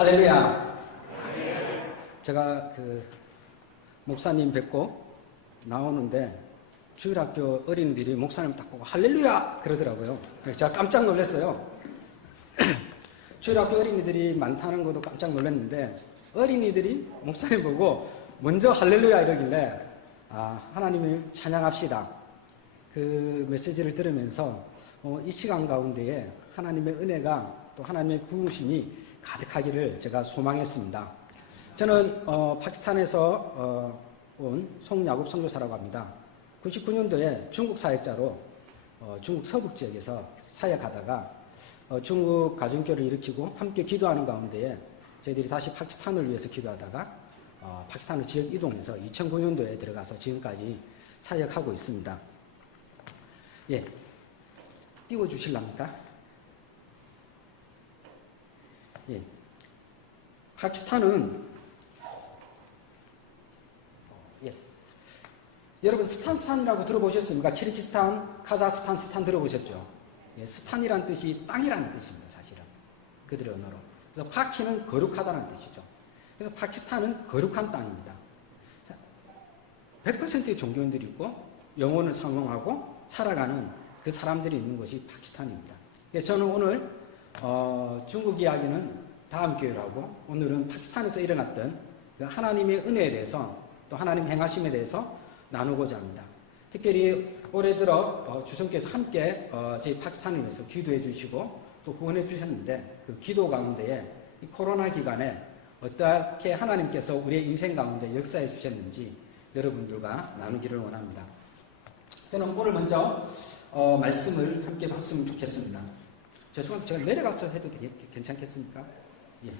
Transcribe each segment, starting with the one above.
할렐루야. 제가 목사님 뵙고 나오는데 주일학교 어린이들이 목사님 딱 보고 할렐루야 그러더라고요. 제가 깜짝 놀랐어요. 주일학교 어린이들이 많다는 것도 깜짝 놀랐는데 어린이들이 목사님 보고 먼저 할렐루야 이러길래 하나님을 찬양합시다. 그 메시지를 들으면서 이 시간 가운데에 하나님의 은혜가 또 하나님의 구우심이 가득하기를 제가 소망했습니다. 저는 파키스탄에서 온 송야곱 선교사라고 합니다. 99년도에 중국 사역자로 중국 서북 지역에서 사역하다가 중국 가정교를 일으키고 함께 기도하는 가운데에 저희들이 다시 파키스탄을 위해서 기도하다가 파키스탄으로 지역 이동해서 2009년도에 들어가서 지금까지 사역하고 있습니다. 예, 띄워주실랍니까? 예, 파키스탄은 여러분 스탄이라고 들어보셨습니까? 키르기스탄, 카자흐스탄, 스탄 들어보셨죠? 예, 스탄이란 뜻이 땅이라는 뜻입니다. 사실은 그들의 언어로. 그래서 파키는 거룩하다는 뜻이죠. 그래서 파키스탄은 거룩한 땅입니다. 100%의 종교인들이 있고 영혼을 상봉하고 살아가는 그 사람들이 있는 곳이 파키스탄입니다. 예, 저는 오늘 중국 이야기는 다음 기회로 하고 오늘은 파키스탄에서 일어났던 그 하나님의 은혜에 대해서 또 하나님 행하심에 대해서 나누고자 합니다. 특별히 올해 들어 주성께서 함께 저희 파키스탄을 위해서 기도해 주시고 또 후원해 주셨는데 그 기도 가운데에 이 코로나 기간에 어떻게 하나님께서 우리의 인생 가운데 역사해 주셨는지 여러분들과 나누기를 원합니다. 저는 오늘 먼저 말씀을 함께 봤으면 좋겠습니다. 제가 내려가서 해도 괜찮겠습니까? 예.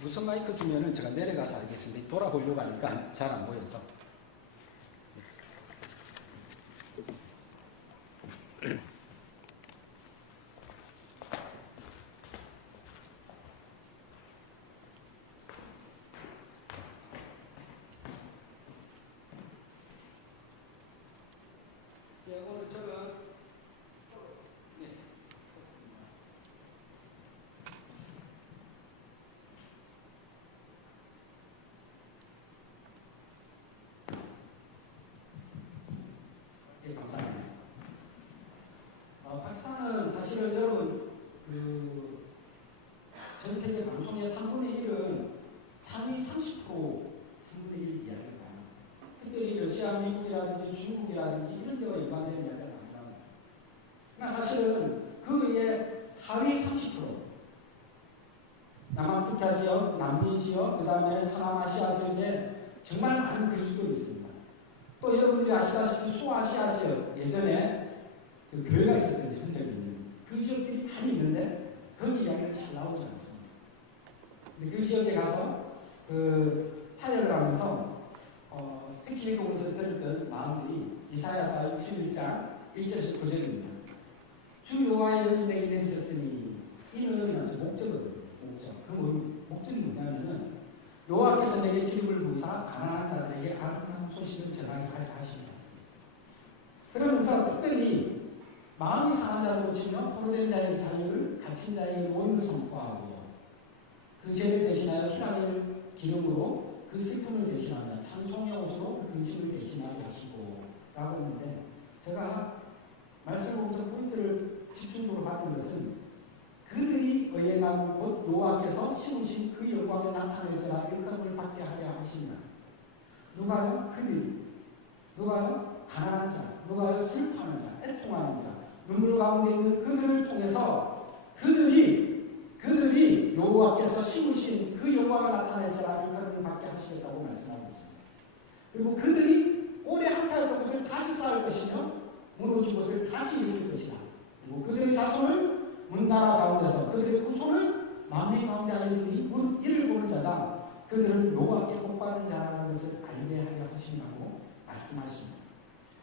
무선 마이크 주면은 제가 내려가서 알겠습니다. 돌아보려고 하니까 잘 안 보여서. 오늘 저는 감사합니다. 파키스탄은 사실은 여러분 전 세계 방송의 3분의 1은 상위 30% 3분의 1 이야기를 합니다. 특별히 러시아, 미국이라든지 중국이라든지 이런 데가 일반적인 이야기를 합니다. 그러나 사실은 그 외에 하위 30% 남아프리카 지역, 남미 지역, 그 다음에 서남아시아 지역에 정말 많은 그리스도가 있습니다. 또 여러분들이 아시다시피 소아시아 지역 예전에 그 교회가 있었던 흔적이 있는 그 지역들이 많이 있는데 거기 이야기는 잘 나오지 않습니다. 근데 그 지역에 가서 사역을 하면서 특히 거기서 들었던 마음들이 이사야서 61장 1절에서 9절입니다. 주 여호와의 영이 내게 내리셨으니 이는 목적은 그 목적이 뭐냐면은 여호와께서 내게 기름을 부으사 가난한 자들에게 아름다운 소식을 전하게 하려 하십니다. 그러면서 특별히 마음이 상한 자를 고치며 포로된 자의 자유를 갇힌 자에게 모임을 선포하고 그 죄를 대신하여 희락의 기름으로 그 슬픔을 대신하며 찬송의 옷으로 그 근심을 대신하게 하시고 라고 했는데 제가 말씀을 보면서 포인트를 집중적으로 받은 것은 그들이 의행하는 곧 여호와께서 심으신 그 영광에 나타낼지라 일감을 받게 하려 하시나 누가요? 그들이 누가요? 가난한 자 누가요? 슬퍼하는 자 애통하는 자 눈물 가운데 있는 그들을 통해서 그들이 여호와께서 심으신 그 영광을 나타낼지라 일감을 받게 하시겠다고 말씀하고 있습니다. 그리고 그들이 오래 한패했던 것을 다시 쌓을 것이며 무너진 것을 다시 일으킬 것이다. 그리고 그들의 자손을 문나라 가운데서 그들의 후손을 만민 가운데 알리니 무릇 이를 보는 자가 그들은 여호와께 복받는 자라는 것을 알게 하려 하신다고 말씀하십니다.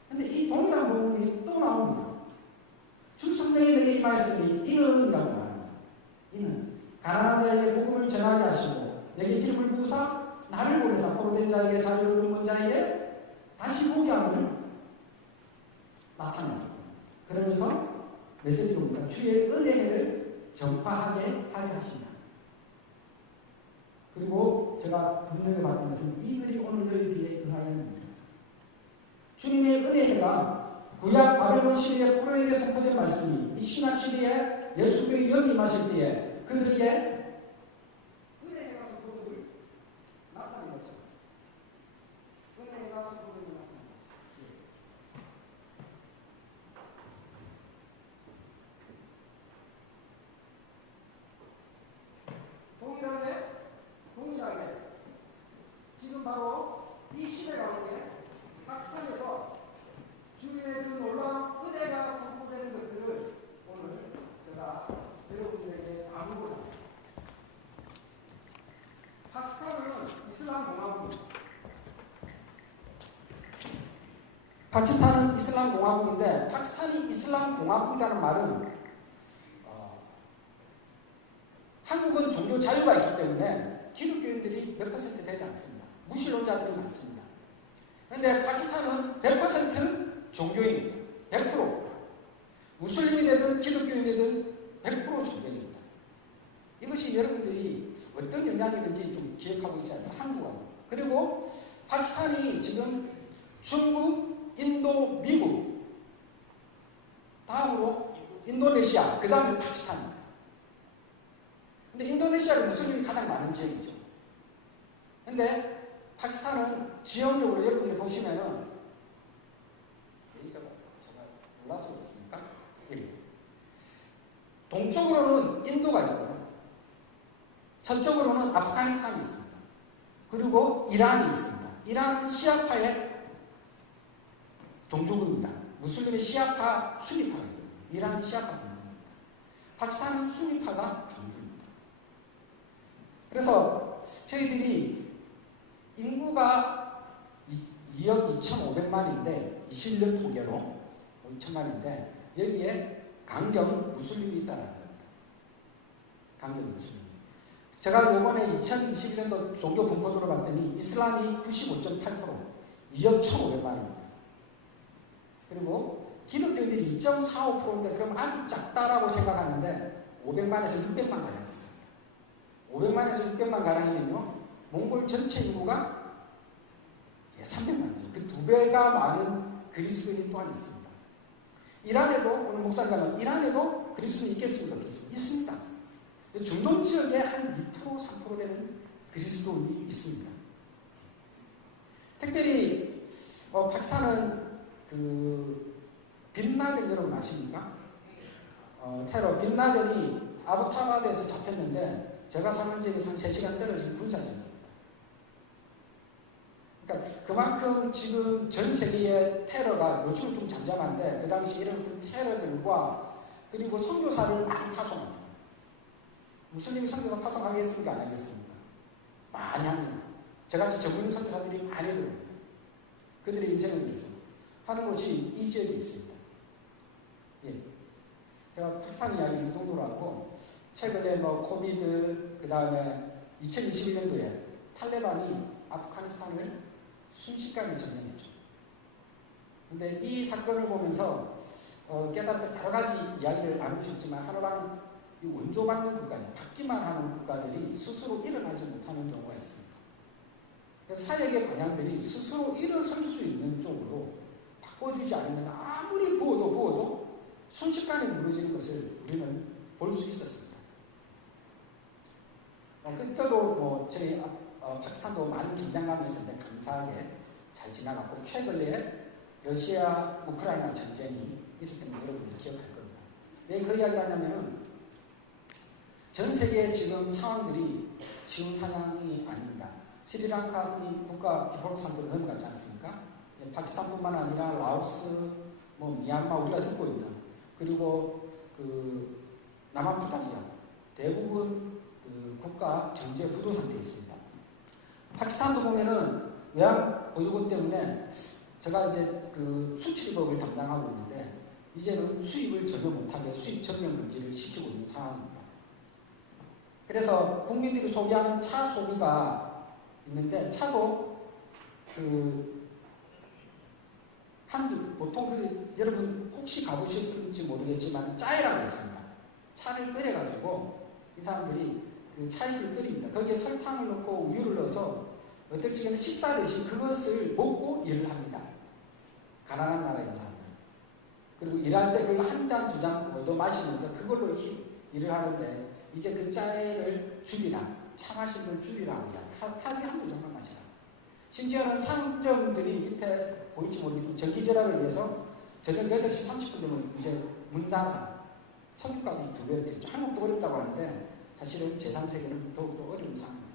그런데 이 동일한 부분이 또 나옵니다. 주 성령이 내게 임하였으니 이는 이라고 말합니다. 이는 가난한 자에게 복음을 전하게 하시고 내게 기름을 부으사 나를 보내사 포로된 자에게 자유를 얻는 자에게 다시 보게 함을 나타냅니다. 그러면서 메시지로 보니까 주의 은혜를 전파하게 하려 하시나 제가 눈여겨봤던 것은 이들이 오늘 너희들에게 응하였느니라. 주님의 은혜가 구약 바벨론 시대의 포로에게 선포된 말씀이 이 신약 시대에 예수님이 여기 임하실 때에 그들에게 은혜가 선포를 나타낸 거죠. 은혜가 선포를 나타낸 거죠. 동일하게 지금 바로 이 시대 가운데 파키스탄에서 주님의 그 놀라운 은혜가 선포되는 것들을 오늘 제가 여러분들에게 나누고자 합니다. 파키스탄은 이슬람 공화국입니다. 파키스탄은 이슬람 공화국인데 파키스탄이 이슬람 공화국이라는 말은 한국은 종교 자유가 있기 때문에 기독교인들이 몇 퍼센트 되지 않습니다. 무신론자들이 많습니다. 그런데 파키스탄은 100% 종교인입니다. 100%. 무슬림이 되든 기독교인이 되든 100% 종교인입니다. 이것이 여러분들이 어떤 영향이 있는지 좀 기억하고 있어야 합니다. 한국하고. 그리고 파키스탄이 지금 중국, 인도, 미국, 다음으로 인도네시아, 그 다음에 파키스탄입니다. 근데 인도네시아는 무슬림이 가장 많은 지역이죠. 근데 파키스탄은 지형적으로 여러분들이 보시면은 제가 몰라서 그렇습니까? 예. 동쪽으로는 인도가 있고요. 서쪽으로는 아프가니스탄이 있습니다. 그리고 이란이 있습니다. 이란은 시아파의 종족입니다. 무슬림의 시아파, 수니파가 있거든요. 이란은 시아파 종족입니다. 파키스탄은 수니파가 종족입니다. 그래서 저희들이 인구가 2억 2,500만인데 20년 통계로 2천만인데 여기에 강경 무슬림이 있다는 겁니다. 강경 무슬림. 제가 이번에 2021년도 종교 분포도로 봤더니 이슬람이 95.8%, 2억 1,500만입니다. 그리고 기독교인들이 2.45%인데 그럼 아주 작다라고 생각하는데 500만에서 600만 가량 있습니다. 500만에서 600만 가량이면요, 몽골 전체 인구가 300만이죠. 그 2배가 많은 그리스도인이 또한 있습니다. 이란에도, 오늘 목사님은 이란에도 그리스도인이 있겠습니까? 없겠습니까? 있습니다. 중동 지역에 한 2%, 3% 되는 그리스도인이 있습니다. 특별히 파키스탄은 빈라덴 여러분 아십니까? 테러 빈라덴이 아부타바드에서 잡혔는데 제가 사는 지역에서 한 3시간 떨어진 군사전입니다. 그러니까 그만큼 지금 전 세계의 테러가 요즘은 좀 잠잠한데 그 당시 이런 테러들과 그리고 선교사를 많이 파송합니다. 무슬림이 선교사 파송하겠습니까? 안 하겠습니까? 많이 합니다. 저같이 전문 선교사들이 많이 들어옵니다. 그들의 인생을 위해서 하는 곳이 이 지역에 있습니다. 예. 제가 파키스탄 이야기를 이 정도로 하고 최근에 코비드 그 다음에 2021년도에 탈레반이 아프가니스탄을 순식간에 점령했죠. 근데 이 사건을 보면서 깨달았던 여러 가지 이야기를 나눌 수 있지만 하나만 원조받는 국가예요. 받기만 하는 국가들이 스스로 일어나지 못하는 경우가 있습니다. 그래서 사역의 방향들이 스스로 일어설 수 있는 쪽으로 바꿔주지 않으면 아무리 부어도 순식간에 무너지는 것을 우리는 볼 수 있었습니다. 그때도 저희 파키스탄도 많은 긴장감이 있었는데 감사하게 잘 지나갔고 최근에 러시아 우크라이나 전쟁이 있었던 거 여러분들이 기억할 겁니다. 왜 그 이야기를 하냐면은 전 세계의 지금 상황들이 쉬운 상황이 아닙니다. 스리랑카 국가 디폴트 상태로 넘어갔지 않습니까? 파키스탄뿐만 아니라 라오스, 미얀마 우리가 듣고 있는 그리고 남아프리카 지역 대부분 국가 경제 부도 상태에 있습니다. 파키스탄도 보면은 외환 보유고 때문에 제가 이제 수출입업을 담당하고 있는데 이제는 수입을 전혀 못하게 수입 전면 금지를 시키고 있는 상황입니다. 그래서 국민들이 소비하는 차 소비가 있는데 차도 보통 여러분 혹시 가보셨을지 모르겠지만 짜이라고 있습니다. 차를 끓여가지고 이 사람들이 그 차이를 끓입니다. 거기에 설탕을 넣고 우유를 넣어서 어떻게 보면 식사듯이 그것을 먹고 일을 합니다. 가난한 나라에 있는 사람들은. 그리고 일할 때 그걸 한 잔, 두 잔 얻어 마시면서 그걸로 일을 하는데 이제 그 짜를 줄이라, 차 마시는 걸 줄이라고 하루에 한 잔만 마시라. 심지어는 상점들이 밑에 보일지 모르겠지만 전기절약을 위해서 저녁 8시 30분 되면 이제 문 닫아. 석유값이 2배로 되죠. 한국도 어렵다고 하는데 사실은 제3세계는 더욱더 어려운 상황입니다.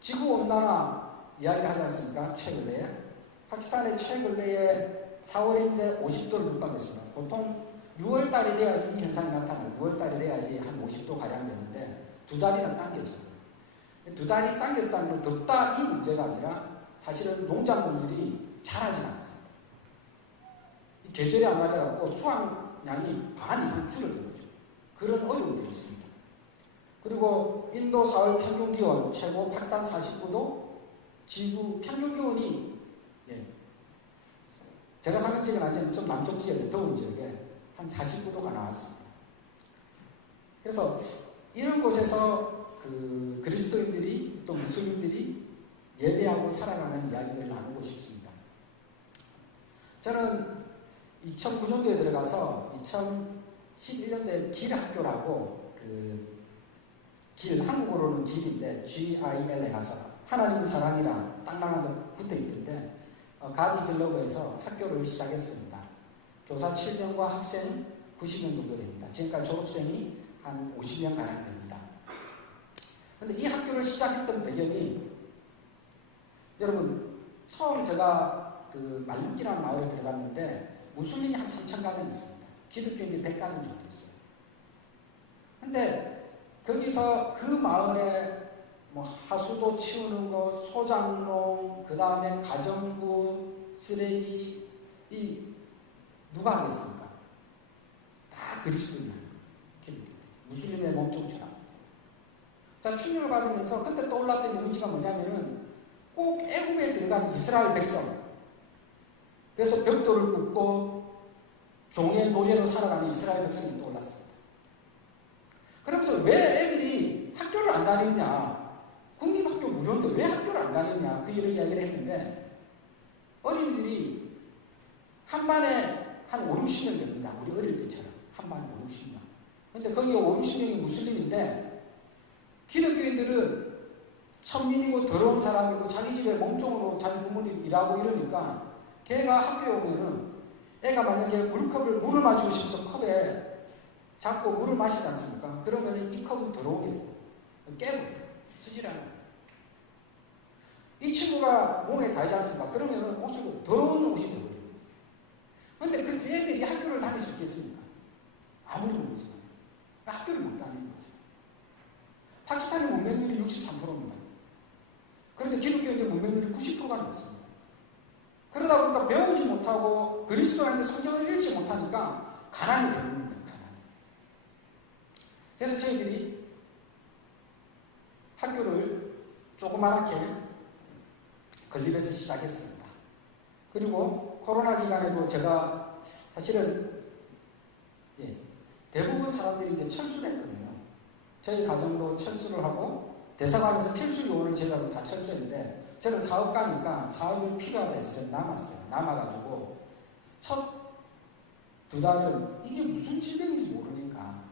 지구온난화 이야기를 하지 않습니까? 최근에 파키스탄의 최근래에 4월인데 50도를 육박했습니다. 보통 6월달이 돼야지 이 현상이 나타나요. 6월달이 돼야지 한 50도 가량 되는데 2달이나 당겨져요. 2달이 당겼다는 건 덥다 이 문제가 아니라 사실은 농작물들이 자라지가 않습니다. 계절이 안 맞아갖고 수확량이 반 이상 줄어든 거죠. 그런 어려움들이 있습니다. 그리고 인도 4월 평균 기온 최고 파키스탄 49도, 지구 평균 기온이 제가 사는 지역은 아니지만 좀 남쪽 지역에 더운 지역에 한 49도가 나왔습니다. 그래서 이런 곳에서 그 그리스도인들이 또 무슬림들이 예배하고 살아가는 이야기들을 나누고 싶습니다. 저는 2009년도에 들어가서 2011년도에 길학교라고 한국어로는 길인데 GIL에 가서 하나님의 사랑이라 땅땅한 데 붙어 있던데 가디 젤러버에서 학교를 시작했습니다. 교사 7명과 학생 90명 정도 됩니다. 지금까지 졸업생이 한 50명 가량 됩니다. 그런데 이 학교를 시작했던 배경이 여러분 처음 제가 그 말름기라는 마을에 들어갔는데 무슬림이 한 3,000가정 있습니다. 기독교인들이 100가정 정도 있어요. 근데 거기서 그 마을에 뭐 하수도 치우는 거, 소장농, 그 다음에 가정부, 쓰레기, 누가 하겠습니까? 다 그리스도인이 하는 거예요. 무슬림의 몸종처럼. 자, 충격을 받으면서 그때 떠올랐던 문제가 뭐냐면은 꼭 애굽에 들어간 이스라엘 백성. 그래서 벽돌을 굽고 종의 노예로 살아가는 이스라엘 백성이 떠올랐습니다. 그러면서 왜 애들이 학교를 안 다니느냐? 국립학교 무료인데 왜 학교를 안 다니느냐? 그 일을 이야기를 했는데 어린이들이 한 반에 한 5, 60명 됩니다. 우리 어릴 때처럼 한 반에 5, 60명. 근데 거기에 5, 60명이 무슬림인데 기독교인들은 천민이고 더러운 사람이고 자기 집에 몸종으로 자기 부모들이 일하고 이러니까 걔가 학교에 오면은 애가 만약에 물을 마시고 싶어서 컵에 잡고 물을 마시지 않습니까? 그러면 이 컵은 더러우게 되고 깨버려요. 쓰질 않아요. 이 친구가 몸에 닿지 않습니까? 그러면은 옷이 더러운 옷이 되어버려요. 그런데 그 애들이 학교를 다닐 수 있겠습니까? 아무리 모르지만 학교를 못 다니는 거죠. 파키스탄의 문맹률이 63%입니다. 그런데 기독교인들 문맹률이 90%가 넘습니다. 그러다 보니까 배우지 못하고 그리스도한테 성경을 읽지 못하니까 가난이 되는 겁니다. 가난. 그래서 저희들이 학교를 조그맣게 건립해서 시작했습니다. 그리고 코로나 기간에도 제가 사실은 대부분 사람들이 이제 철수를 했거든요. 저희 가정도 철수를 하고 대사관에서 필수 요원을 제외하고 다 철수했는데 저는 사업가니까 사업이 필요하다 해서 저는 남았어요. 남아가지고 첫 2달은 이게 무슨 질병인지 모르니까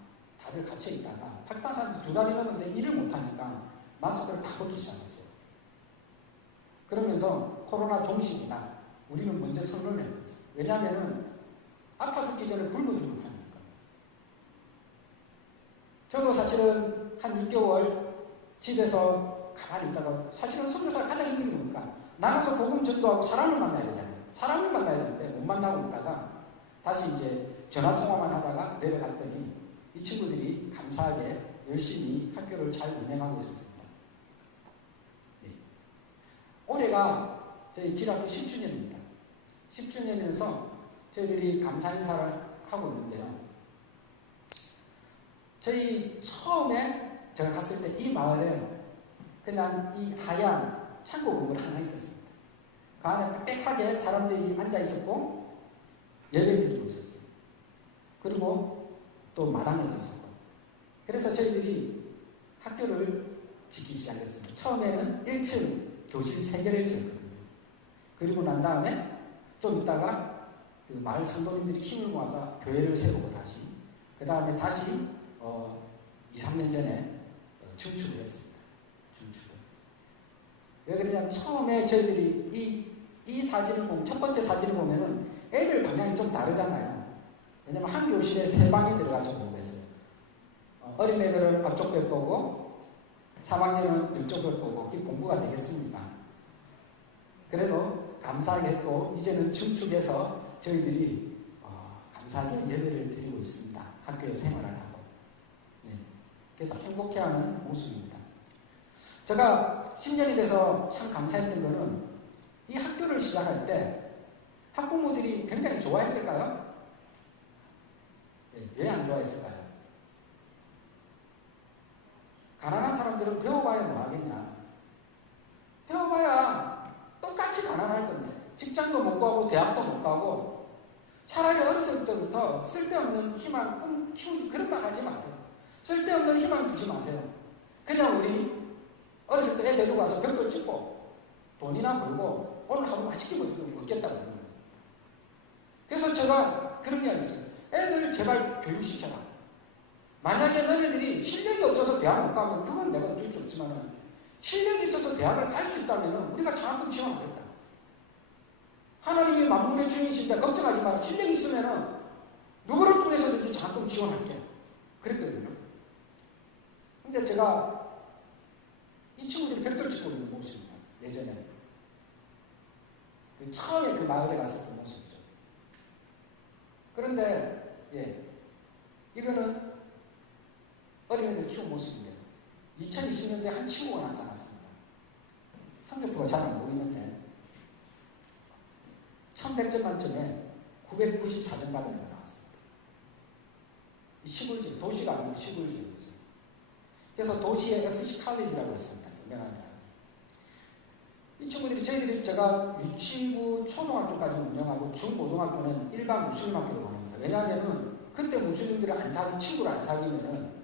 다들 갇혀 있다가 파키스탄 사람들 2달이 넘었는데 일을 못하니까 마스크를 다 벗기 시작했어요. 그러면서 코로나 종식이다. 우리는 먼저 선언을 했어요. 왜냐하면 아파 죽기 전에 굶어 죽을 판이니까. 저도 사실은 한 6개월 집에서 가만히 있다가 사실은 선교사가 가장 힘든 게 뭡니까? 나가서 복음 전도하고 사람을 만나야 되잖아요. 사람을 만나야 되는데 못 만나고 있다가 다시 이제 전화통화만 하다가 내려갔더니 이 친구들이 감사하게 열심히 학교를 잘 운영하고 있었습니다. 올해가 저희 길학교 10주년입니다. 10주년이면서 저희들이 감사 인사를 하고 있는데요. 저희 처음에 제가 갔을 때 이 마을에 그냥 이 하얀 창고 건물 하나 있었습니다. 그 안에 빽빽하게 사람들이 앉아 있었고 예배 드리고 있었어요. 그리고 또 마당에도 있었고. 그래서 저희들이 학교를 짓기 시작했습니다. 처음에는 1층 교실 3개를 지었거든요. 그리고 난 다음에 좀 있다가 그 마을 성도님들이 힘을 모아서 교회를 세우고 다시 그 다음에 다시 2, 3년 전에 중축을 했습니다. 중축을. 왜 그러냐면 처음에 저희들이 이 사진을 보면 첫 번째 사진을 보면은 애들 방향이 좀 다르잖아요. 왜냐면 한 교실에 3방이 들어가서 공부했어요. 어린애들은 앞쪽 벽 보고 3학년은 이쪽 벽 보고 그게 공부가 되겠습니까? 그래도 감사하게 했고 이제는 중축해서 저희들이 감사하게 예배를 드리고 있습니다. 학교에 생활을 하고. 네. 그래서 행복해하는 모습입니다. 제가 10년이 돼서 참 감사했던 거는 이 학교를 시작할 때 학부모들이 굉장히 좋아했을까요? 네. 왜 안 좋아했을까요? 가난한 사람들은 배워봐야 뭐 하겠냐. 배워봐야 똑같이 가난할 건데 직장도 못 가고 대학도 못 가고 차라리 어렸을 때부터 쓸데없는 희망, 꿈 키우지 그런 말 하지 마세요. 쓸데없는 희망 주지 마세요. 그냥 우리 어렸을 때 애 데리고 가서 벽돌 찍고 돈이나 벌고 오늘 하루 맛있게 먹겠다고 그러는 거예요. 그래서 제가 그런 이야기 했어요. 애들 제발 교육시켜라. 만약에 너네들이 실력이 없어서 대학 못 가면 그건 내가 어쩔 수 없지만 실력이 있어서 대학을 갈 수 있다면 우리가 장학금 지원하겠다. 하나님이 만물의 주인이신데 걱정하지 마라. 실력이 있으면 누구를 통해서든지 장학금 지원할게. 그랬거든요. 근데 제가 이 친구들이 벽돌 찍고 있는 모습입니다. 예전에. 처음에 그 마을에 갔었던 모습이죠. 그런데 이거는 어린애들 키운 모습인데 2020년도에 한 친구가 나타났습니다. 성적표가 잘 안 보이는데 1100점 만점에 994점 받은 애가 나왔습니다. 시골지역, 도시가 아니고 시골지역이죠. 그래서 도시의 FC 칼리지라고 했습니다. 유명한 대학. 이 친구들이 저희들이 제가 유치부 초등학교까지 운영하고 중고등학교는 일반 무슬림 학교로 보냅니다. 왜냐하면 그때 무슬림들을 안 사귀, 친구를 안 사귀면은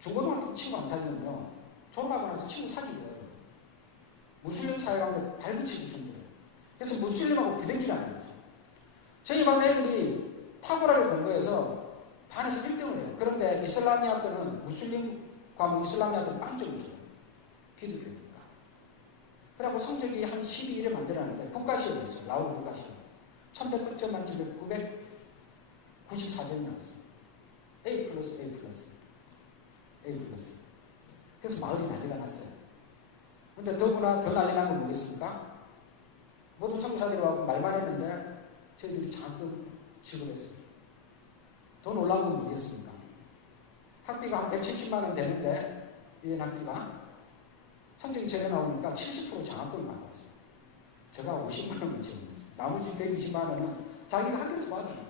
중고등학교 친구 안 사귀면요 졸업하고 나서 친구 사귀기 어려워요. 무슬림 사회 가운데 발붙이기 힘들어요. 그래서 무슬림하고 부대끼라는 거죠. 저희 반 애들이 탁월하게 공부해서 반에서 1등을 해요. 그런데 이슬라미아 때는 무슬림 과목 이슬라미아 때는 빵점을 줘요. 기독교니까. 그래갖고 성적이 한 12일에 만들어놨는데 국가시험이었어요. 라울 국가시험. 1100점 만점에 994점이 나왔어요. A+, A+. 그래서 마을이 난리가 났어요. 근데 더구나 더 난리 난 건 뭐겠습니까? 모두 청사들이 와서 말만 했는데 저희들이 장학금 지불했어요. 더 놀라운 건 뭐겠습니까? 학비가 한 170만 원 되는데 1년 학비가 성적이 제대로 나오니까 70% 장학금을 받았어요. 제가 50만 원을 지원했어요. 나머지 120만 원은 자기가 학교에서 받아요.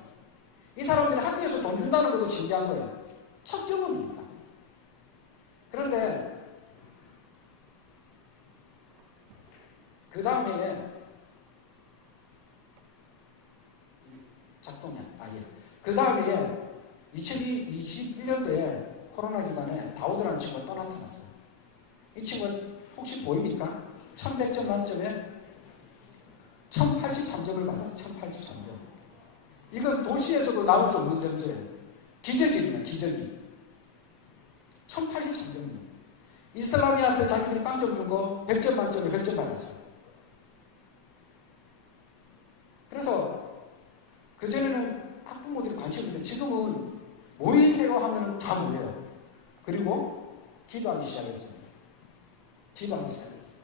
이 사람들이 학교에서 돈 준다는 것도 신기한 거예요. 첫 경험이니까. 그런데 그 다음 해에 그 다음 해에 2021년도에 코로나 기간에 다우드라는 친구가 또 나타났어요. 이 친구는 혹시 보입니까? 1100점 만점에 1083점을 받았어요. 1083점. 이건 도시에서도 나올 수 없는 점수예요. 기적이에요. 기적이. 1083점이에요. 이슬람이한테 자기들이 빵점 준 거 100점 만점에 100점 받았어요. 그래서 그전에는 학부모들이 관심이 있는데 지금은 모이세요 하면 다 모여요. 그리고 기도하기 시작했습니다. 기도하기 시작했어요.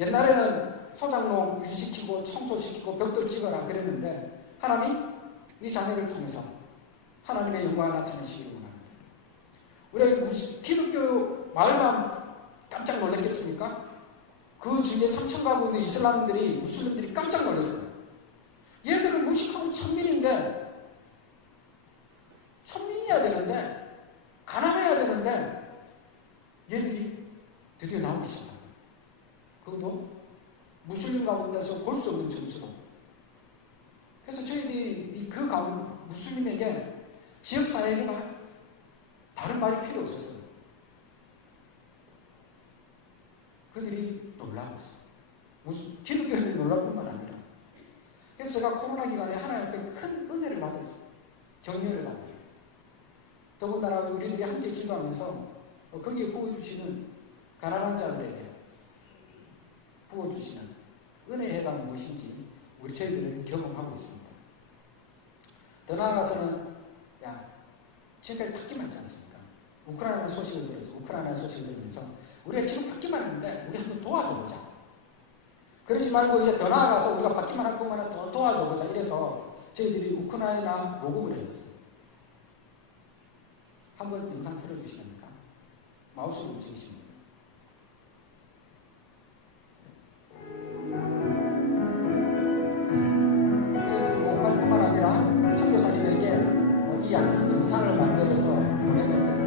옛날에는 소장농 일시키고 청소시키고 벽돌 찍어라 그랬는데 하나님 이 자녀를 통해서 하나님의 영광을 나타내시기를 원합니다. 우리 기독교 마을만 깜짝 놀랐겠습니까? 그 주위에 3천 가구 있는 이슬람들이 무슬림들이 깜짝 놀랐어요. 얘들은 무식하고 천민인데 천민이어야 되는데 가난해야 되는데 얘들이 드디어 나오기 시작합니다. 그것도 무슬림 가운데서 볼 수 없는 점수로. 그래서 저희들이 그 가운데 무슬림에게 지역사회가 다른 말이 필요 없었어요. 그들이 놀라고 있어요. 무슨 기독교인들이 놀랄 뿐만 아니라. 그래서 제가 코로나 기간에 하나님 앞에 큰 은혜를 받았어요. 격려를 받아요. 더군다나 우리들이 함께 기도하면서 거기에 부어주시는 가난한 자들에게 부어주시는 은혜가 무엇인지 우리 저희들은 경험하고 있습니다. 더 나아가서는 지금까지 받기만 했지 않습니까? 우크라이나 소식을 들으면서 우리가 지금 받기만 했는데 우리 한번 도와줘보자. 그러지 말고 이제 더 나아가서 우리가 받기만 할 뿐만 아니라 더 도와줘보자. 이래서 저희들이 우크라이나 모금을 해봤어요. 한번 영상 틀어주시렵니까? 마우스로 움직이시면 됩니다. 저희들이 모금할 뿐만 아니라 선교사님에게 이 영상을 만들어서 보냈습니다.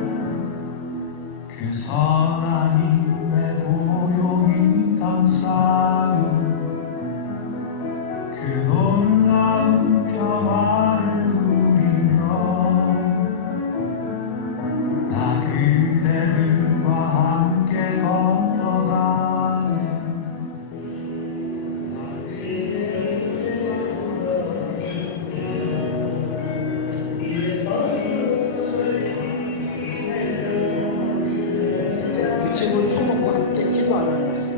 그 하나님의 보혈이 감사하여 그 놀라운 평화를 누리며 나 그대들과 함께 걸어가네. 유치원 초보고 함께 기도하는 모습.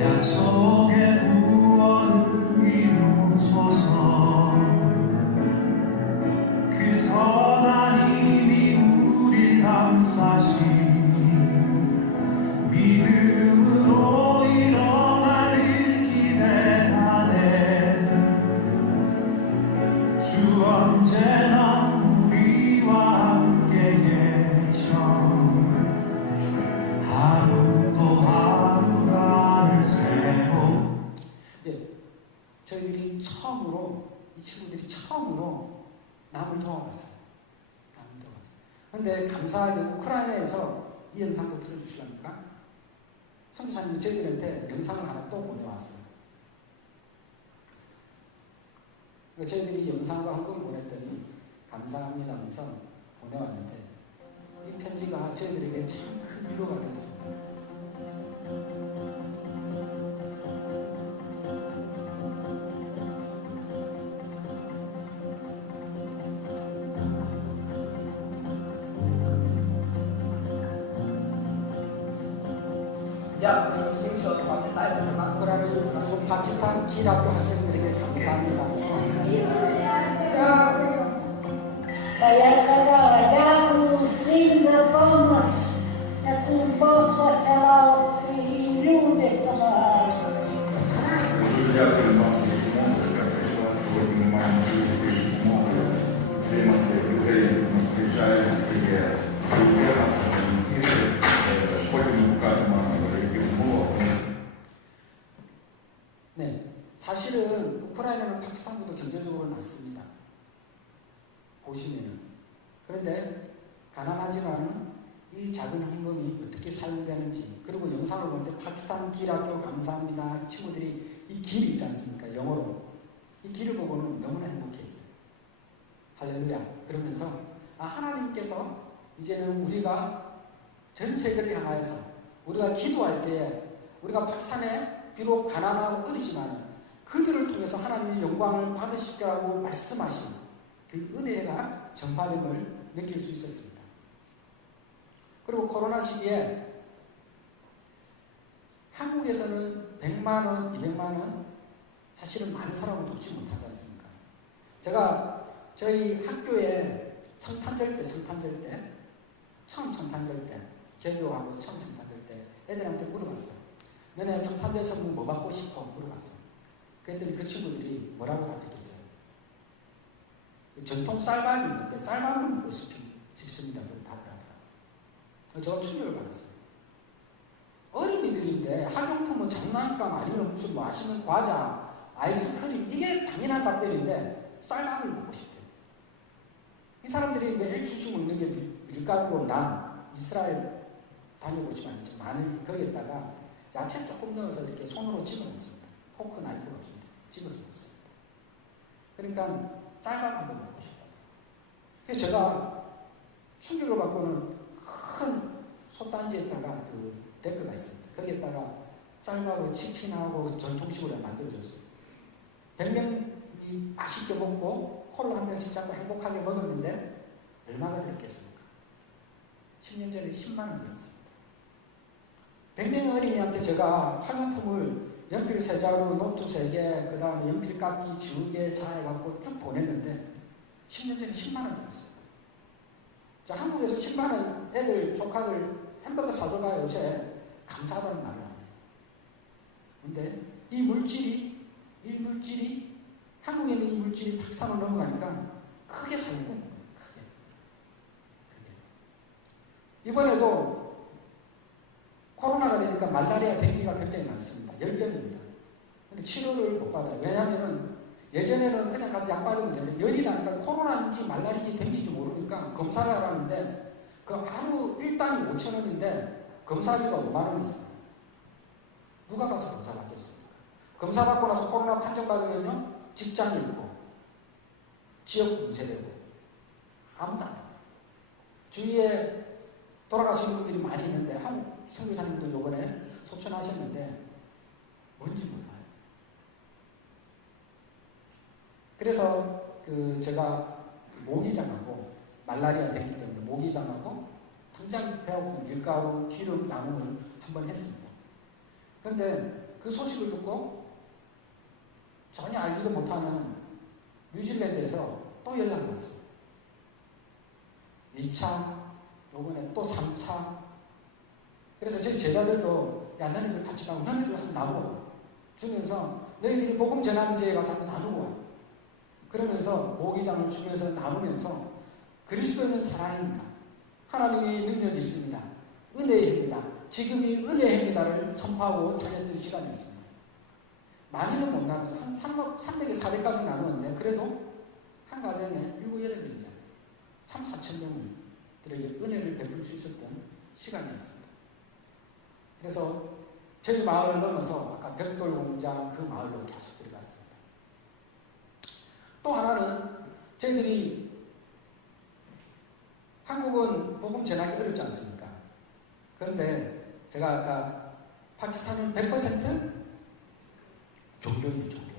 약속의 구원을 이루소서. 그 선하님이 우릴 감싸시니 믿음으로 일어날 일 기대하네. 주 언제나 우리와 함께 계셔. 하루 또 하루가 새고. 저희들이 이 친구들이 처음으로 남을 도와봤어요. 그런데 감사하게 우크라이나에서 이 영상도 틀어주시랍니까? 선교사님이 저희들한테 영상을 하나 또 보내왔어요. 저희들이 영상과 한권 보냈더니 감사합니다 하면서 보내왔는데 이 편지가 저희들에게 참 큰 위로가 되었습니다. 그리고 파키스탄 기랍교 학생들에게 감사합니다. Saya kata musim depan aku posso falar inútil como 네, 사실은 우크라이나는 파키스탄보다 경제적으로 낫습니다. 보시면은. 그런데 가난하지만은 이 작은 헌금이 어떻게 사용되는지, 그리고 영상을 볼 때 파키스탄 기랍교 감사합니다. 이 친구들이 이 길 있지 않습니까? 영어로. 이 길을 보고는 너무나 행복했어요. 할렐루야. 그러면서 하나님께서 이제는 우리가 전 세계를 향하여서 우리가 기도할 때에 우리가 파키스탄에 비록 가난하고 어리지만 그들을 통해서 하나님의 영광을 받으실 거라고 말씀하신 그 은혜가 전파됨을 느낄 수 있었습니다. 그리고 코로나 시기에 한국에서는 100만 원, 200만 원 사실은 많은 사람을 돕지 못하지 않습니까? 제가 저희 학교에 성탄절 때 처음 성탄절 때 개교하고 처음 성탄절 때 애들한테 물어봤어요. 너네 성탄절 선물 뭐 받고 싶어? 물어봤어요. 그랬더니 그 친구들이 뭐라고 답했겠어요? 전통 쌀밥이 있는데 쌀밥을 먹고 싶습니다. 그런 답을 하더라고요. 저 충격을 받았어요. 어린이들인데 학용품은 장난감 아니면 무슨 맛있는 과자, 아이스크림 이게 당연한 답변인데 쌀밥을 먹고 싶대요. 이 사람들이 매일 주식 먹는 게 밀가루고 난 이스라엘 다녀보시면 알겠죠. 마늘 거기에다가 야채 조금 넣어서 이렇게 손으로 집어 먹습니다. 포크 나이프가 없습니다. 집어서 먹습니다. 그러니까 쌀밥 한번 먹고 싶다. 그래서 제가 충격을 받고는 큰 솥단지에다가 그 데크가 있습니다. 거기에다가 쌀밥을 치킨하고 전통식으로 만들어줬어요. 100명이 맛있게 먹고 콜라 한 병씩 잡고 행복하게 먹었는데 얼마가 들었겠습니까? 10년 전에 10만 원 들었습니다. 100명의 어린이한테 제가 학용품을 연필 3자루, 노트 3개, 그 다음에 연필 깎기, 지우개, 자 해갖고 쭉 보냈는데 10년 전에 10만 원 들었어요. 자, 한국에서 10만 원 애들, 조카들 햄버거 사줘봐요. 요새 감사하다는 말을 안 해요. 근데 이 물질이 한국에 있는 이 물질이 파키스탄으로 넘어가니까 크게 살리는 거예요. 크게. 이번에도 코로나가 되니까 말라리아 댕기가 굉장히 많습니다. 열병입니다. 근데 치료를 못 받아요. 왜냐하면 예전에는 그냥 가서 약 받으면 되는데 열이 나니까 코로나인지 말라리아인지 댕기인지 모르니까 검사를 하라는데 그 하루 1단이 5,000원인데 검사비가 5만 원이잖아요. 누가 가서 검사 받겠습니까? 검사 받고 나서 코로나 판정받으면요 직장 잃고 지역 분쇄되고 아무도 안 합니다. 주위에 돌아가신 분들이 많이 있는데 한국 선교사님도 이번에 소천하셨는데 뭔지 몰라요. 그래서 제가 모기장하고 말라리아 되기 때문에 모기장하고 당장 배고픈 밀가루, 기름, 나눔을 한번 했습니다. 그런데 그 소식을 듣고 전혀 알지도 못하는 뉴질랜드에서 또 연락이 왔어요. 2차, 요번에 또 3차. 그래서 저희 제자들도 야 너희들 같이 가고 너희들 한번 나눠봐 주면서 너희들이 복음 전환제에 가서 한번 나누고 와. 그러면서 모기장을 주면서 나누면서 그리스도는 살아입니다. 하나님의 능력이 있습니다. 은혜입니다. 지금이 은혜입니다를 선포하고 다녔던 시간이었습니다. 많이는 못 나눠서 한 300에 400까지 나누었는데 그래도 한 가정에 7, 8명이잖아요. 3, 4천 명들에게 은혜를 베풀 수 있었던 시간이었습니다. 그래서 저희 마을을 넘어서 아까 벽돌공장 그 마을로 계속 들어갔습니다. 또 하나는 저희들이 한국은 복음 전하기 어렵지 않습니까? 그런데 제가 아까 파키스탄은 100% 종교예요, 종교.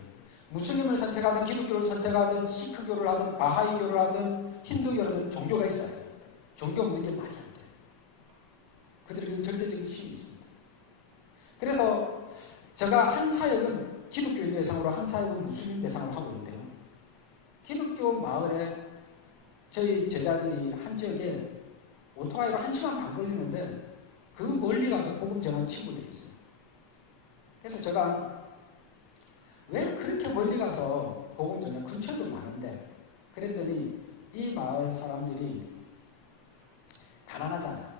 무슬림을 선택하든 기독교를 선택하든 시크교를 하든 바하이교를 하든 힌두교를 하든 종교가 있어요. 종교 없는 게 말이 안 돼요. 그들에게 절대적인 힘이 있습니다. 그래서 제가 한 사역은 기독교인 대상으로 한 사역은 무슬림 대상으로 하고 있는데요. 기독교 마을에 저희 제자들이 한 지역에 오토바이로 1시간 반 걸리는데 그 멀리 가서 복음 전하는 친구들이 있어요. 그래서 제가 왜 그렇게 멀리 가서 복음 전하는 근처도 많은데 그랬더니 이 마을 사람들이 가난하잖아요.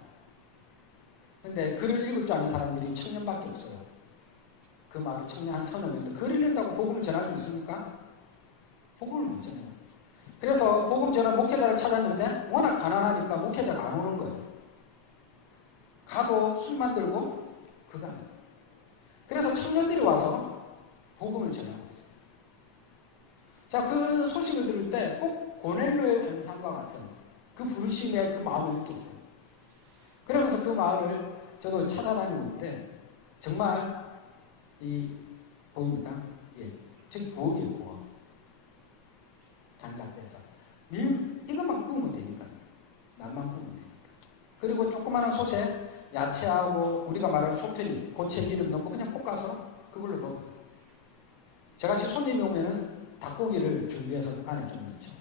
근데 글을 읽을 줄 아는 사람들이 1000명밖에 없어요. 그 마을에 청년 한 3명인데 글을 읽는다고 복음을 전할 수 있습니까? 복음을 못 전해요. 그래서 복음 전할 목회자를 찾았는데 워낙 가난하니까 목회자가 안 오는 거예요. 가도 힘만 들고 그거 안 해요. 그래서 청년들이 와서 복음을 전하고 있어요. 자, 그 소식을 들을 때 꼭 고넬로의 환상과 같은 그 부르심의 그 마음을 느꼈어요. 그러면서 그 마을을 저도 찾아다니고 있는데 정말 보입니까? 예, 저기 부엌이에요, 부엌. 장작대서 이것만 구우면 되니까 날만 구우면 되니까. 그리고 조그마한 솥에 야채하고 우리가 말하는 소태리, 고체 기름 넣고 그냥 볶아서 그걸로 먹어요. 제가 지금 손님이 오면은 닭고기를 준비해서 안에 좀 넣죠.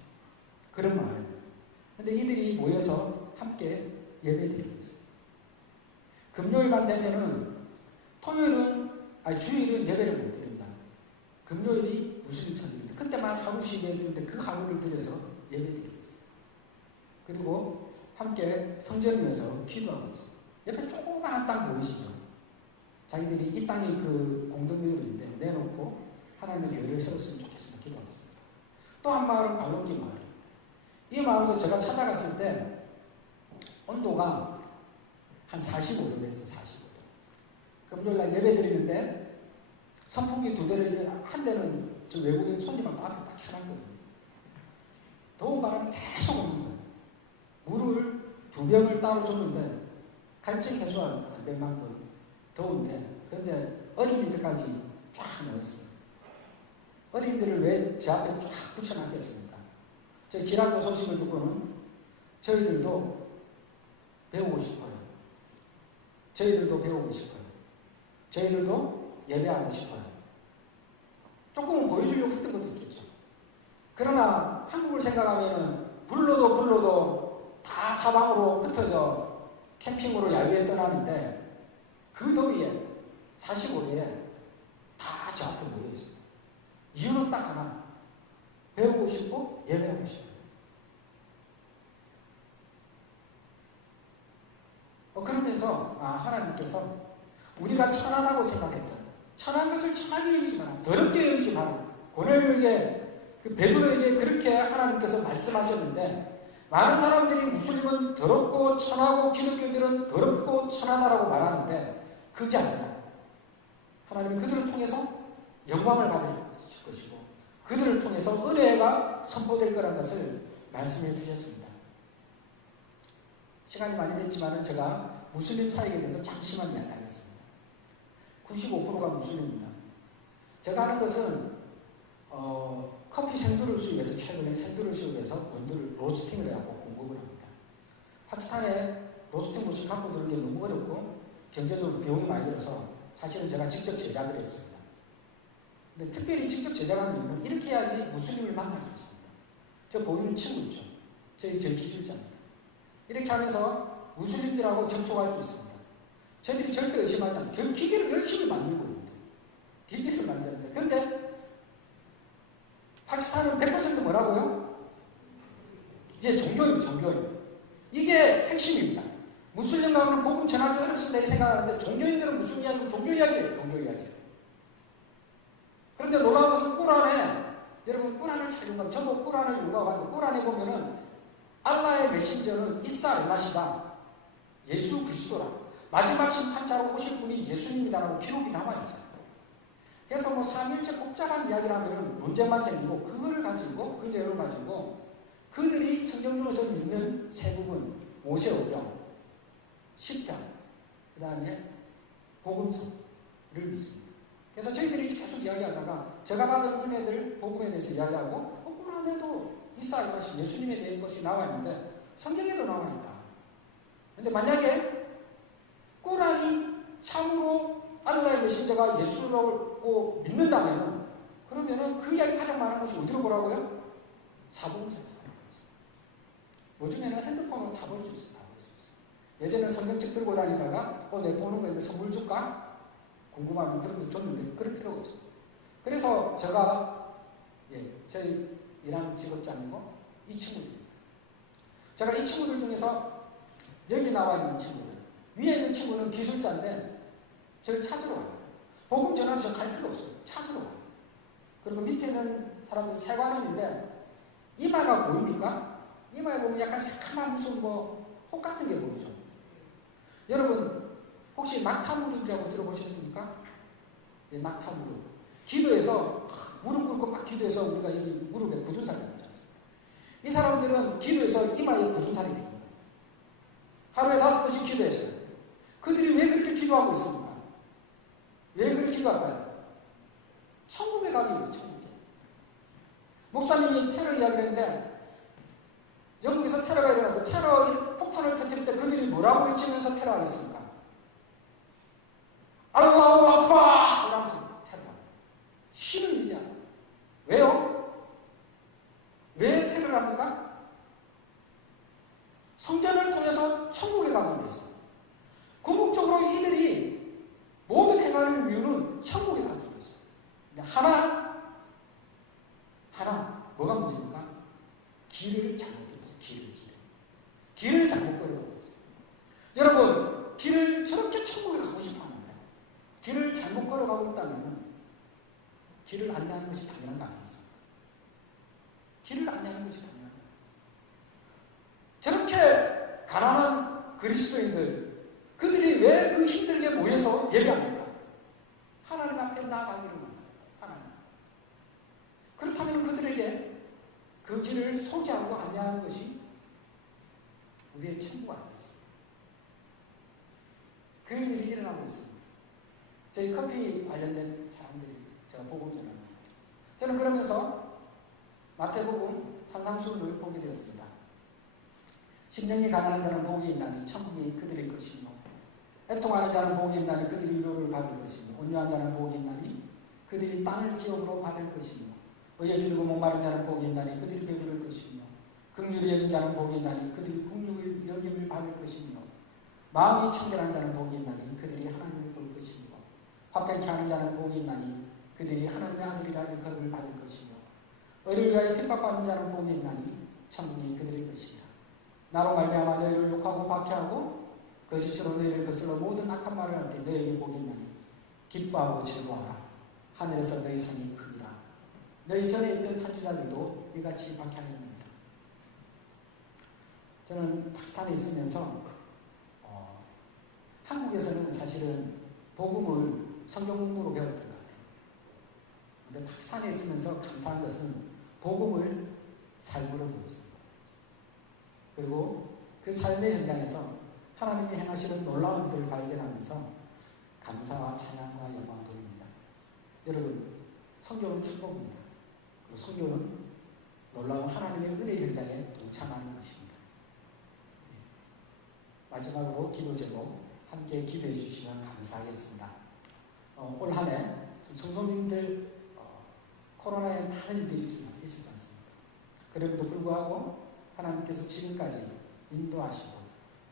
그런 마을입니다. 근데 이들이 모여서 함께 예배드리고 있어요. 금요일만 되면은 주일은 예배를 못 드립니다. 금요일이 무슬림 선일인데 그때만 하루씩 해주는데 그 하루를 들여서 예배드리고 있어요. 그리고 함께 성전을 위해서 기도하고 있어요. 옆에 조그마한 땅 보이시죠? 자기들이 이 땅이 그 공동묘지인데 내놓고 하나님의 교회를 세웠으면 좋겠습니다. 기도하겠습니다. 또 한 마을은 발롱기 마을입니다. 이 마을도 제가 찾아갔을 때 온도가 한 45도 됐어요. 45도. 금요일날 예배 드리는데 선풍기 2대를 한 대는 저 외국인 손님한테 앞에 딱 켜놨거든요. 더운 바람이 계속 오는 거예요. 물을 2병을 따로 줬는데 갈증 해소 안 될 만큼 더운데, 그런데 어린이들까지 쫙 모였어요. 어린이들을 왜 제 앞에 쫙 붙여놨겠습니까? 저희 기락교 소식을 듣고는 저희들도 배우고 싶어요. 저희들도 배우고 싶어요. 저희들도 예배하고 싶어요. 조금은 보여주려고 했던 것도 있겠죠. 그러나 한국을 생각하면은 불러도 다 사방으로 흩어져 캠핑으로 야외에 떠나는데 그 더위에 45도에 다 저 앞에 모여있어요. 이유는 딱 하나. 배우고 싶고 예배하고 싶어요. 그러면서 하나님께서 우리가 천하다고 생각했다. 천한 것을 천하게 여기지 마라. 더럽게 여기지 마라. 고넬료에게, 그 베드로에게 그렇게 하나님께서 말씀하셨는데, 많은 사람들이 무슬림은 더럽고 천하고 기독교인들은 더럽고 천하다라고 말하는데 그게 아니라 하나님이 그들을 통해서 영광을 받을 것이고 그들을 통해서 은혜가 선포될 거라는 것을 말씀해 주셨습니다. 시간이 많이 됐지만 제가 무슬림 사역에 대해서 잠시만 이야기하겠습니다. 95%가 무슬림입니다. 제가 하는 것은 커피 생두를 수입해서, 최근에 생두를 수입해서 원두를 로스팅을 해갖고 공급을 합니다. 파키스탄에 로스팅 머신 갖고 들는 게 너무 어렵고 경제적으로 비용이 많이 들어서 사실은 제가 직접 제작을 했습니다. 근데 특별히 직접 제작하는 이유는 이렇게 해야지 무슬림을 만날 수 있습니다. 저 보이는 친구죠. 저희 기술자입니다. 이렇게 하면서 무슬림들하고 접촉할 수 있습니다. 저희들이 절대 의심하지 않고 기계를 열심히 만들고 있는데, 기계를 만드는데, 근데 파키스탄은 100% 뭐라고요? 이게 종교인. 이게 핵심입니다. 무슬림 가면 복음 전하기 어렵습니다 생각하는데 종교인들은 무슨 이야기고 종교 이야기예요. 종교 이야기. 그런데 놀라운 것은 꾸란에, 여러분 꾸란을 찾으면 저도 꾸란을 읽어봤는데 꾸란에 보면은 알라의 메신저는 이사 알마시다. 예수 그리스도라. 마지막 심판자로 오실 분이 예수님이다라고 기록이 나와 있어요. 그래서 뭐 삼일째 복잡한 이야기를 하면 논쟁만 생기고 그거를 가지고 그 내용을 가지고 그들이 성경중에서 믿는 세 부분, 모세오경, 시편, 그 다음에 복음서를 믿습니다. 그래서 저희들이 계속 이야기하다가 제가 받은 은혜들 복음에 대해서 이야기하고 꾸란에도 이사 알마시 예수님에 대한 것이 나와 있는데 성경에도 나와 있다. 그런데 만약에 꾸란이 참으로 알라의 메신저가 예수라고 믿는다면 그러면은 그 이야기 가장 많은 것이 어디로 보라고요? 사복음서에서. 요즘에는 핸드폰으로 다 볼 수 있어. 예전에는 성경책 들고 다니다가 내 보는 거 있는데 선물 줄까? 궁금하면 그런 거 줬는데 그럴 필요가 없어요. 그래서 제가 저희 일하는 직업장이고 이 친구들입니다. 제가 이 친구들 중에서 여기 나와 있는 친구들, 위에 있는 친구는 기술자인데 저를 찾으러 와요. 복음 전하러 저 갈 필요 없어요. 찾으러 와요. 그리고 밑에 있는 사람들은 세관원인데 이마가 보입니까? 이마에 보면 약간 새카만 무슨 혹 같은 게 보이죠. 여러분 혹시 낙타무릎이라고 들어보셨습니까? 네, 낙타무릎. 기도에서 무릎 꿇고 막 기도해서 우리가 여기 무릎에 굳은 살이 있지 않습니까? 이 사람들은 기도해서 이마에 굳은 살이 있는 거예요. 하루에 5번씩 기도했어요. 그들이 왜 그렇게 기도하고 있습니까? 왜 그렇게 기도할까요? 천국에 가기 위해서. 천국에. 목사님이 테러 이야기를 했는데 영국에서 테러가 일어나서 테러 폭탄을 터뜨릴 때 그들이 뭐라고 외치면서 테러하겠습니까? 알라후 악바! 이러면서 테러합니다. 신을 위대하다. 왜요? 왜 테러를 합니까? 성전을 통해서 천국에 가기 위해서. 궁극적으로 이들이 모든 행하는 이유는 천국에 가기 위해서. 근데 하나 뭐가 문제입니까? 길을 잘못 들었어요. 길을 잘못 걸어가고 있어요. 여러분 길을 저렇게 천국에 가고 싶어 하는데 길을 잘못 걸어가고 있다면 길을 안내하는 것이 당연한 거 아니겠습니까? 길을 안내하는 것이 당연한 거예요. 저렇게 가난한 그리스도인들, 그들이 왜 그 힘들게 모여서 예배합니까? 나아가기를 원합니다. 하나님. 그렇다면 그들에게 그 길을 소개하고 안내하는 것이 우리의 천국 아니겠습니까? 그 일이 일어나고 있습니다. 저희 커피 관련된 사람들이 제가 복음 전합니다. 저는 그러면서 마태복음 산상수훈을 보게 되었습니다. 심령이 가난한 자는 복이 있나니 천국이 그들의 것이며, 애통하는 자는 복이 있나니 그들이 위로를 받을 것이며, 온유한 자는 복이 있나니 그들이 땅을 기업으로 받을 것이며, 의에 줄이고 목마른 자는 복이 있나니 그들이 배부를 것이며, 긍휼히 여긴 자는 복이 있나니 그들이 긍휼을 여김을 받을 것이며, 마음이 청결한 자는 복이 있나니 그들이 하나님을 볼 것이며, 화평케 하는 자는 복이 있나니 그들이 하나님의 아들이라 일컬음을 받을 것이며, 의를 위하여 핍박받는 자는 복이 있나니 천국이 그들의 것이며, 나로 말미암아 너희를 욕하고 박해하고 거짓으로 너희를 거슬러 모든 악한 말을 할 때 너희에게 복이 있나니 기뻐하고 즐거워하라. 하늘에서 너희 상이 크니라. 너희 전에 있던 선지자들도 이같이 박해하였느니라. 저는 파키스탄에 있으면서 한국에서는 사실은 복음을 성경 공부로 배웠던 것 같아요. 그런데 파키스탄에 있으면서 감사한 것은 복음을 삶으로 배웠습니다. 그리고 그 삶의 현장에서 하나님이 행하시는 놀라운 일들을 발견하면서 감사와 찬양과 영광을 돌립니다. 여러분, 성경은 축복입니다. 그리고 성경은 놀라운 하나님의 은혜 현장에 동참하는 것입니다. 마지막으로 기도 제목 함께 기도해 주시면 감사하겠습니다. 올 한 해 성도님들 코로나에 많은 일들이 있었지 않습니까? 그럼에도 불구하고 하나님께서 지금까지 인도하시고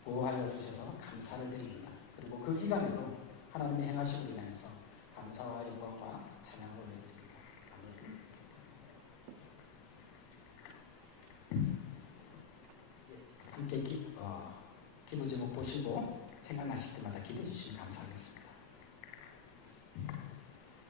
보호하여 주셔서 감사를 드립니다. 그리고 그 기간에도 하나님의 행하신 일을 인해서 감사와 영광과 찬양을 올려드립니다. 아멘. 함께 기도 제목 보시고 생각나실 때마다 기도해 주시면 감사하겠습니다.